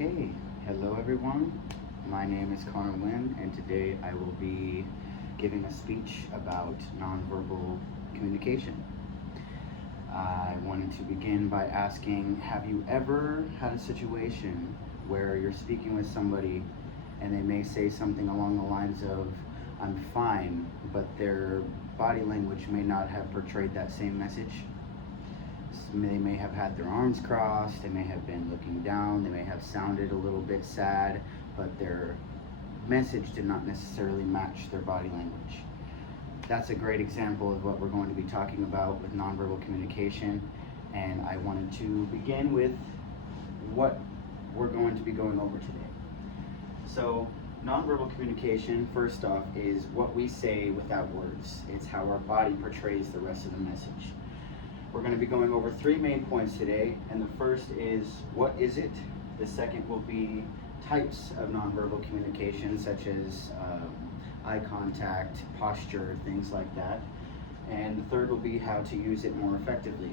Okay, hello everyone. My name is Connor Wynn, and today I will be giving a speech about nonverbal communication. I wanted to begin by asking, have you ever had a situation where you're speaking with somebody and they may say something along the lines of, I'm fine, but their body language may not have portrayed that same message? They may have had their arms crossed, they may have been looking down, they may have sounded a little bit sad, but their message did not necessarily match their body language. That's a great example of what we're going to be talking about with nonverbal communication, and I wanted to begin with what we're going to be going over today. So, nonverbal communication, first off, is what we say without words. It's how our body portrays the rest of the message. We're going to be going over three main points today, and the first is, what is it? The second will be types of nonverbal communication, such as eye contact, posture, things like that. And the third will be how to use it more effectively.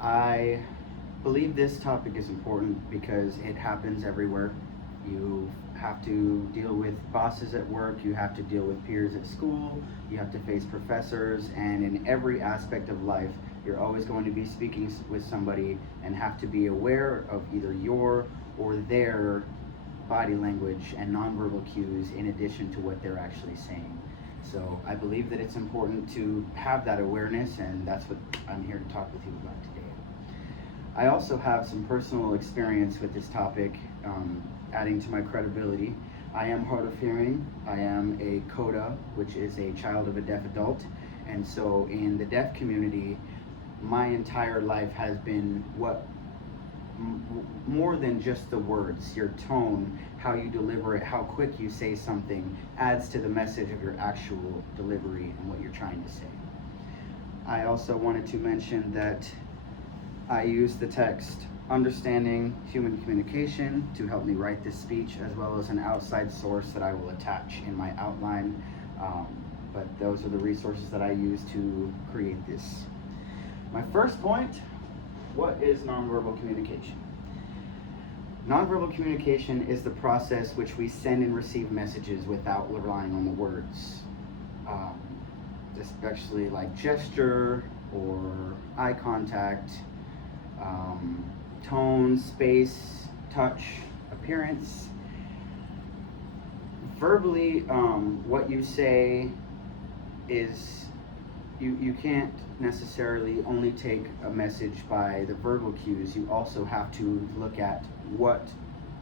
I believe this topic is important because it happens everywhere. You have to deal with bosses at work, you have to deal with peers at school, you have to face professors, and in every aspect of life, you're always going to be speaking with somebody and have to be aware of either your or their body language and nonverbal cues in addition to what they're actually saying. So I believe that it's important to have that awareness, and that's what I'm here to talk with you about today. I also have some personal experience with this topic, adding to my credibility. I am hard of hearing. I am a CODA, which is a child of a deaf adult. And so in the deaf community, my entire life has been what more than just the words, your tone, how you deliver it, how quick you say something adds to the message of your actual delivery and what you're trying to say. I also wanted to mention that I use the text Understanding Human Communication to help me write this speech, as well as an outside source that I will attach in my outline. But those are the resources that I use to create this. My first point, what is nonverbal communication? Nonverbal communication is the process which we send and receive messages without relying on the words. Especially like gesture or eye contact, tone, space, touch, appearance. Verbally, what you say is, you can't necessarily only take a message by the verbal cues. You also have to look at what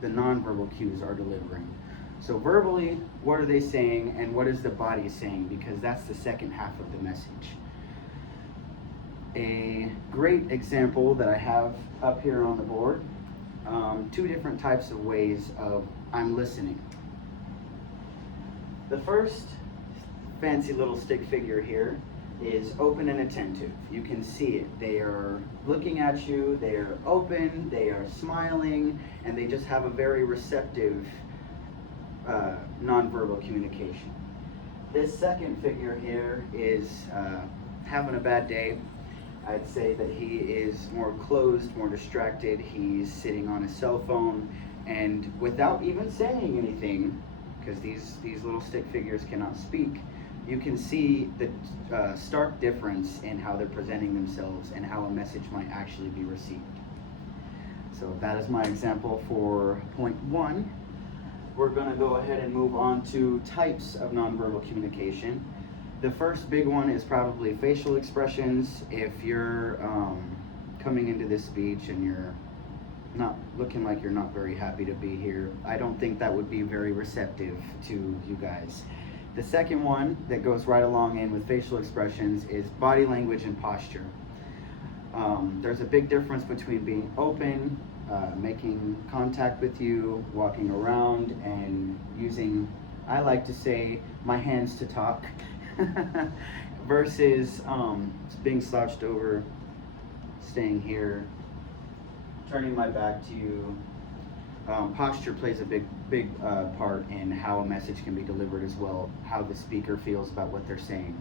the nonverbal cues are delivering. So verbally, what are they saying and what is the body saying? Because that's the second half of the message. A great example that I have up here on the board, two different types of ways of I'm listening. The first fancy little stick figure here is open and attentive. You can see it. They are looking at you, they are open, they are smiling, and they just have a very receptive nonverbal communication. This second figure here is having a bad day. I'd say that he is more closed, more distracted. He's sitting on his cell phone, and without even saying anything, because these little stick figures cannot speak, you can see the stark difference in how they're presenting themselves and how a message might actually be received. So that is my example for point one. We're going to go ahead and move on to types of nonverbal communication. The first big one is probably facial expressions. If you're coming into this speech and you're not looking like you're not very happy to be here, I don't think that would be very receptive to you guys. The second one that goes right along in with facial expressions is body language and posture. There's a big difference between being open, making contact with you, walking around, and using, I like to say, my hands to talk. Versus being slouched over, staying here, turning my back to you. Posture plays a big part in how a message can be delivered as well, how the speaker feels about what they're saying.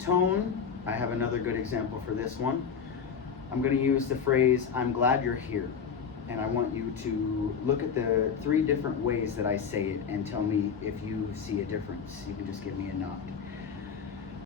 Tone, I have another good example for this one. I'm going to use the phrase, I'm glad you're here. And I want you to look at the 3 different ways that I say it and tell me if you see a difference. You can just give me a nod.